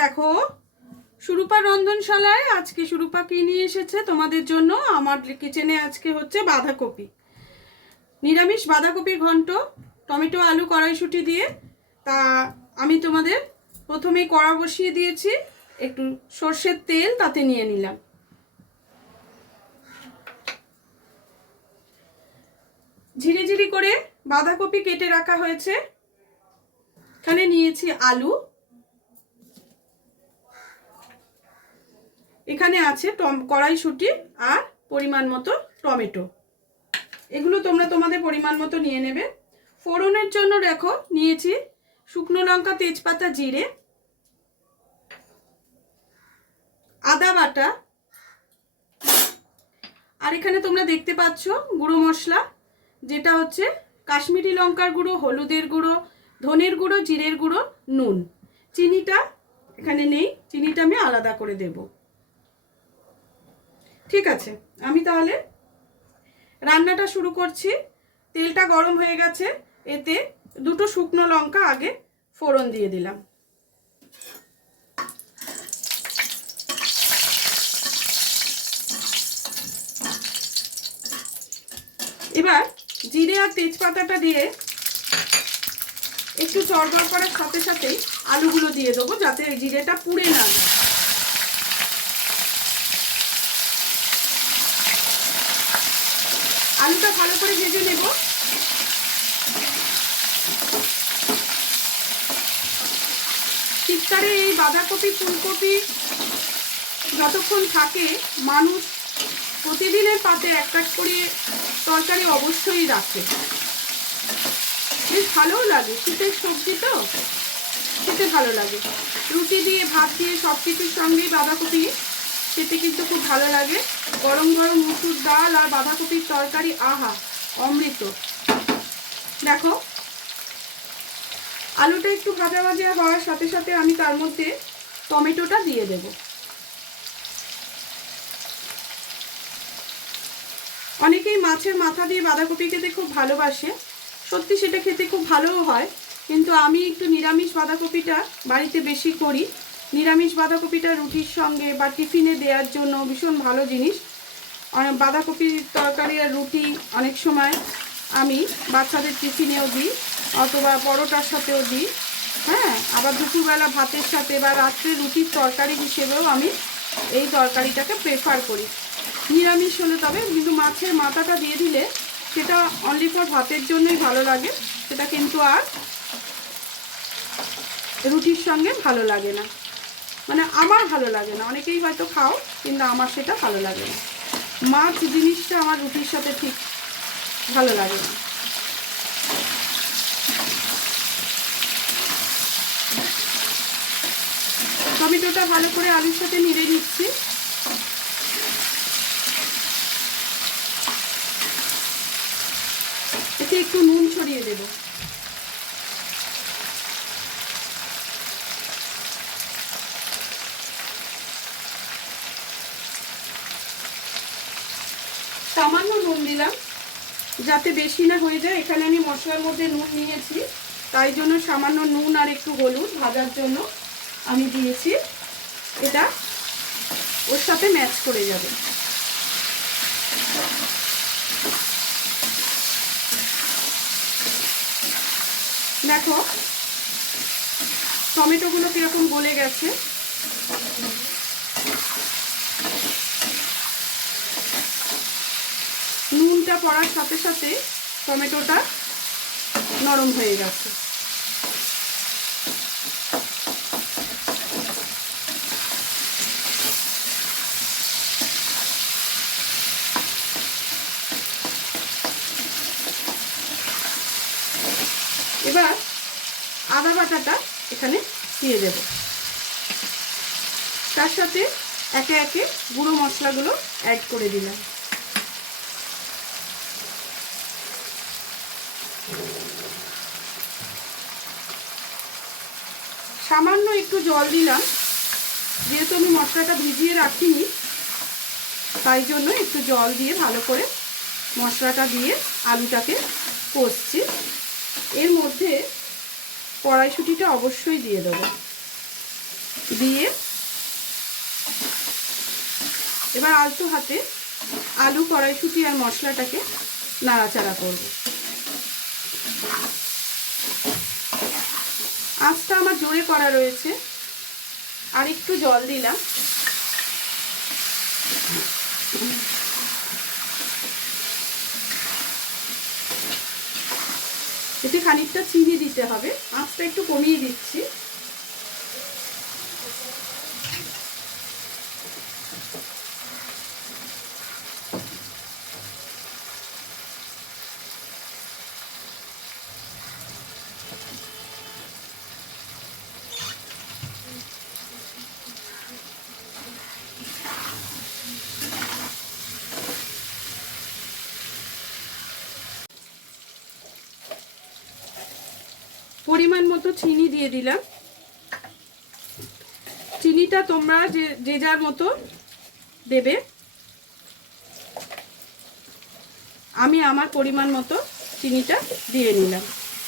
দেখো সুরূপা রন্ধনশালায় আজকে সুরূপা কি নিয়ে এসেছে তোমাদের জন্য। আমার কিচেনে আজকে হচ্ছে বাঁধাকপি, নিরামিষ বাঁধাকপির ঘন্ট, টমেটো আলু কড়াইশুঁটি দিয়ে। তা আমি তোমাদের প্রথমেই কড়া বসিয়ে দিয়েছি, একটু সর্ষের তেল তাতে নিয়ে নিলাম। ঝিরি ঝিরি করে বাঁধাকপি কেটে রাখা হয়েছে। এখানে নিয়েছি আলু, এখানে আছে কড়াইশুঁটি আর পরিমাণ মতো টমেটো। এগুলো তোমরা তোমাদের পরিমাণ মতো নিয়ে নেবে। ফোড়নের জন্য দেখো নিয়েছি শুকনো লঙ্কা, তেজপাতা, জিরে, আদা বাটা, আর এখানে তোমরা দেখতে পাচ্ছ গুঁড়ো মশলা, যেটা হচ্ছে কাশ্মীরি লঙ্কার গুঁড়ো, হলুদের গুঁড়ো, ধনের গুঁড়ো, জিরের গুঁড়ো, নুন। চিনিটা এখানে নেই, চিনিটা আমি আলাদা করে দেব। ঠিক আছে, আমি তাহলে রান্নাটা শুরু করছি। তেলটা গরম হয়ে গেছে, এতে দুটো শুকনো লঙ্কা আগে ফোড়ন দিয়ে দিলাম। এবার জিরে আর তেজপাতাটা দিয়ে একটু চড়চড় করার সাথে সাথেই আলুগুলো দিয়ে দেবো, যাতে জিরেটা পুড়ে না যায়। আলুটা ভালো করে ভেজে নেব। শীতকালে এই বাঁধাকপি, ফুলকপি যতক্ষণ থাকে, মানুষ প্রতিদিনের পাতে একটা করে তরকারি অবশ্যই রাখে। বেশ ভালোও লাগে, শীতের সবজি তো খেতে ভালো লাগে। রুটি দিয়ে, ভাত দিয়ে, সব কিছুর সঙ্গেই বাঁধাকপি খেতে কিন্তু খুব ভালো লাগে। গরম গরম মুসুর ডাল আর বাঁধাকপির তরকারি, আহা অমৃত। দেখো আলুটা একটু ভাজা ভাজা হওয়ার সাথে সাথে আমি তার মধ্যে টমেটোটা দিয়ে দেব। অনেকেই মাছের মাথা দিয়ে বাঁধাকপি খেতে খুব ভালোবাসে, সত্যি সেটা খেতে খুব ভালোও হয়, কিন্তু আমি একটু নিরামিষ বাঁধাকপিটা বাড়িতে বেশি করি। নিরামিষ বাঁধাকপিটা রুটির সঙ্গে বা টিফিনে দেওয়ার জন্য ভীষণ ভালো জিনিস। বাঁধাকপির তরকারি আর রুটি অনেক সময় আমি বাচ্চাদের টিফিনেও দিই, অথবা পরোটার সাথেও দিই। হ্যাঁ, আবার দুপুরবেলা ভাতের সাথে বা রাত্রে রুটির তরকারি হিসেবেও আমি এই তরকারিটাকে প্রেফার করি। নিরামিষ হলে তবে, কিন্তু মাছের মাথাটা দিয়ে দিলে সেটা অনলি ফর ভাতের জন্যই ভালো লাগে, সেটা কিন্তু আর রুটির সঙ্গে ভালো লাগে না। মানে আমার ভালো লাগে না, অনেকেই হয়তো খাও, কিন্তু আমার সেটা ভালো লাগে না। মাছ জিনিসটা আমার রুটির সাথে ঠিক ভালো লাগে না। টমেটোটা ভালো করে আলুর সাথে নেড়ে নিচ্ছি। এতে একটু নুন ছড়িয়ে দেব। সামান্য নুন দিলাম, যাতে বেশি না হয়ে যায়। এখানে আমি মশলার মধ্যে নুন নিয়েছি, তাই জন্য সামান্য নুন আর একটু হলুদ ভাজার জন্য আমি দিয়েছি। এটা ওর সাথে ম্যাচ করে যাবে। দেখো টমেটোগুলো কিরকম গলে গেছে। নুনটা পড়ার সাথে সাথে টমেটোটা নরম হয়ে গেছে। এবার আদা বাটাটা এখানে দিয়ে দেব, তার সাথে একে একে গুঁড়ো মশলাগুলো অ্যাড করে দিলাম। সামান্য একটু জল দিলাম, যেহেতু আমি মশলাটা ভিজিয়ে রাখিনি, তাই জন্য একটু জল দিয়ে ভালো করে মশলাটা দিয়ে আলুটাকে কষছি। এর মধ্যে কড়াইশুঁটিটা অবশ্যই দিয়ে দেবো। দিয়ে এবার আলতো হাতে আলু, কড়াইশুঁটি আর মশলাটাকে নাড়াচাড়া করব। আঁচটা আমার জোরে করা রয়েছে। আর একটু জল দিলাম। এতে খানিকটা চিনি দিতে হবে। আঁচটা একটু কমিয়ে দিচ্ছি। পরিমাণ মতো চিনি দিয়ে দিলাম। চিনিটা তোমরা যে যার মতো দেবে। আমি আমার পরিমাণ মতো চিনিটা দিয়ে নিলাম।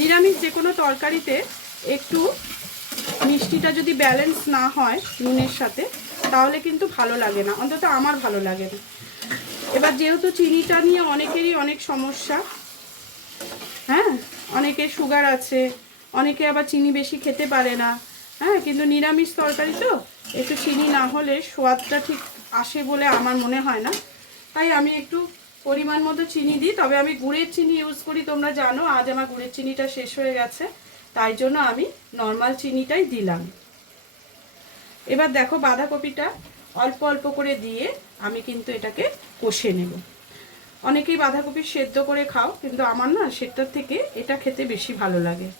নিরামিষ যে কোনো তরকারিতে একটু মিষ্টিটা যদি ব্যালেন্স না হয় নুনের সাথে, তাহলে কিন্তু ভালো লাগে না, অন্তত আমার ভালো লাগে না। এবার যেহেতু চিনিটা নিয়ে অনেকেরই অনেক সমস্যা, হ্যাঁ, অনেকের সুগার আছে, অনেকে আবার চিনি বেশি খেতে পারে না, হ্যাঁ, কিন্তু নিরামিষ তরকারি তো একটু চিনি না হলে স্বাদটা ঠিক আসে বলে আমার মনে হয় না। তাই আমি একটু পরিমাণ মতো চিনি দিই। তবে আমি গুড়ের চিনি ইউজ করি, তোমরা জানো। আজ আমার গুড়ের চিনিটা শেষ হয়ে গেছে, তাই জন্য আমি নর্মাল চিনিটাই দিলাম। এবার দেখো বাঁধাকপিটা অল্প অল্প করে দিয়ে আমি কিন্তু এটাকে কষে নেব। অনেকেই বাঁধাকপি সেদ্ধ করে খাও, কিন্তু আমার না সেটার থেকে এটা খেতে বেশি ভালো লাগে।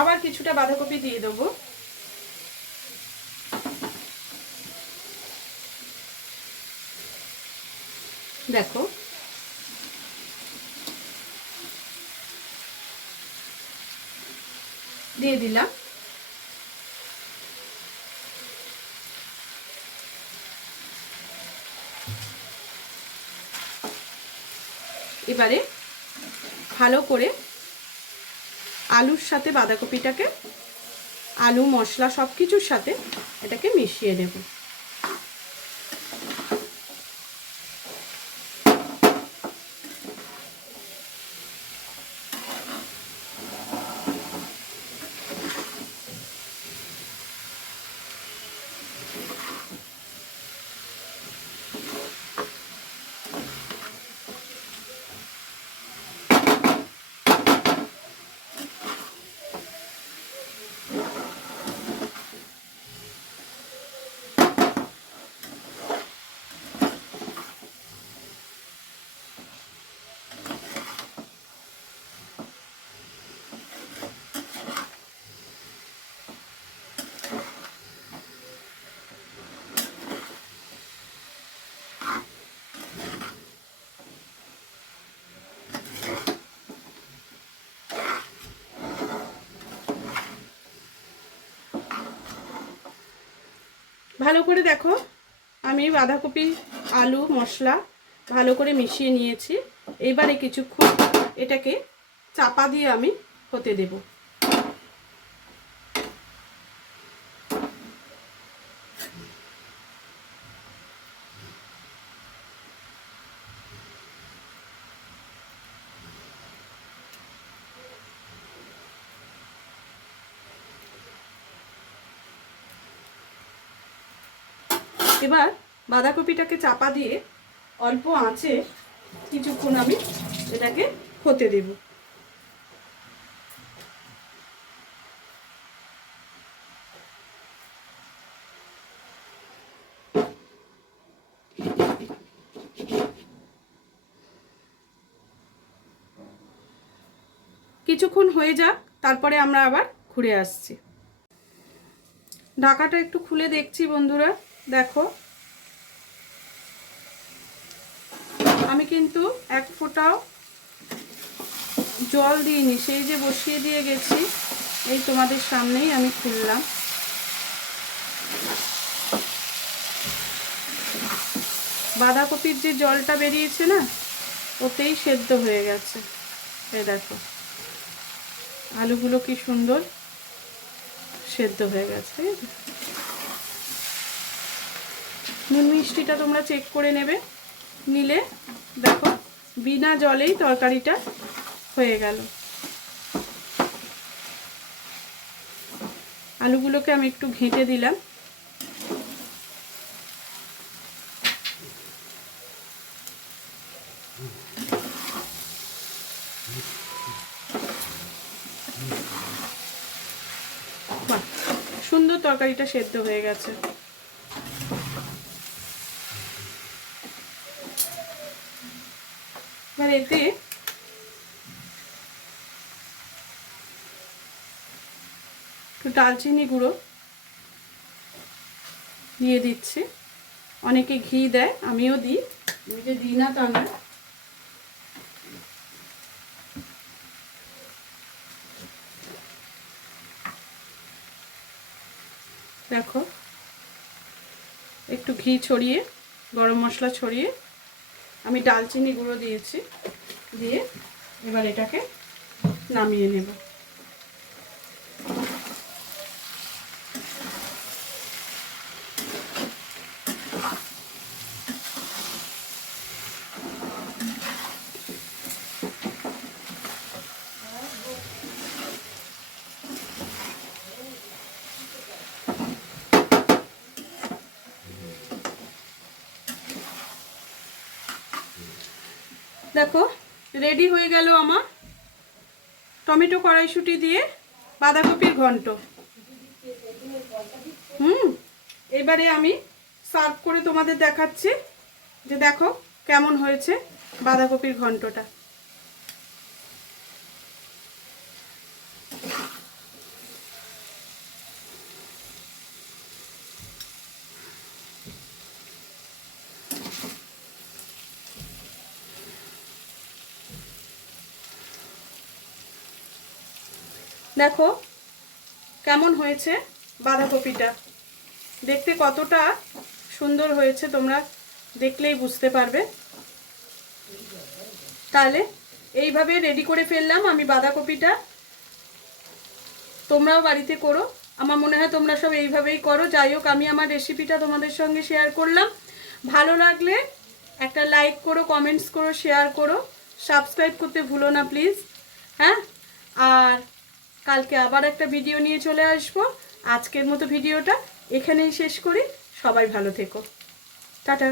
আবার কিছুটা বাঁধাকপি দিয়ে দেবো। দেখো দিয়ে দিলাম। এবারে ভালো করে আলুর সাথে বাঁধাকপিটাকে, আলু মশলা সব কিছুর সাথে এটাকে মিশিয়ে নেব। ভালো করে দেখো, আমি বাঁধাকপি, আলু, মশলা ভালো করে মিশিয়ে নিয়েছি। এবারে কিছুক্ষণ এটাকে চাপা দিয়ে আমি হতে দেব। এবার বাঁধাকপিটাকে চাপা দিয়ে অল্প আঁচে কিছুক্ষণ আমি এটাকে হতে দেব। কিছুক্ষণ হয়ে যাক, তারপরে আমরা আবার ঘুরে আসছি। ঢাকাটা একটু খুলে দেখছি বন্ধুরা, দেখো আমি কিন্তু এক ফোঁটাও জল দিইনি, সেই যে বসিয়ে দিয়ে গেছি, এই তোমাদের সামনেই আমি খুললাম। বাঁধাকপির যে জলটা বেরিয়েছে না, ওতেই সেদ্ধ হয়ে গেছে। এই দেখো আলুগুলো কি সুন্দর সেদ্ধ হয়ে গেছে। নুন মিষ্টিটা তোমরা চেক করে নেবে, নিলে দেখো বিনা জলেই তরকারিটা হয়ে গেল। আলুগুলোকে আমি একটু ঘেঁটে দিলাম। সুন্দর তরকারিটা সেদ্ধ হয়ে গেছে। এবার এতে একটু দারচিনি গুঁড়ো দিয়ে দিচ্ছি। অনেকে ঘি দেয়, আমিও দিই, আমি যে দিই না তা না। দেখো একটু ঘি ছড়িয়ে, গরম মশলা ছড়িয়ে আমি দারচিনি গুঁড়ো দিয়েছি, দিয়ে এবার এটাকে নামিয়ে নেব। দেখো রেডি হয়ে গেল আমার টমেটো কড়াইশুঁটি দিয়ে বাঁধাকপির ঘন্ট। এবারে আমি সার্ভ করে তোমাদের দেখাচ্ছি যে দেখো কেমন হয়েছে বাঁধাকপির ঘন্টটা। দেখো কেমন হয়েছে বাঁধাকপিটা, দেখতে কতটা সুন্দর হয়েছে তোমরা দেখলেই বুঝতে পারবে। তাহলে এইভাবে রেডি করে ফেললাম আমি বাঁধাকপিটা, তোমরাও বাড়িতে করো। আমার মনে হয় তোমরা সব এইভাবেই করো। যাই হোক, আমি আমার রেসিপিটা তোমাদের সঙ্গে শেয়ার করলাম। ভালো লাগলে একটা লাইক করো, কমেন্টস করো, শেয়ার করো, সাবস্ক্রাইব করতে ভুলো না প্লিজ। হ্যাঁ, আর কালকে আবার একটা ভিডিও নিয়ে চলে আসবো। আজকের মতো ভিডিওটা এখানেই শেষ করি। সবাই ভালো থেকো, টাটা।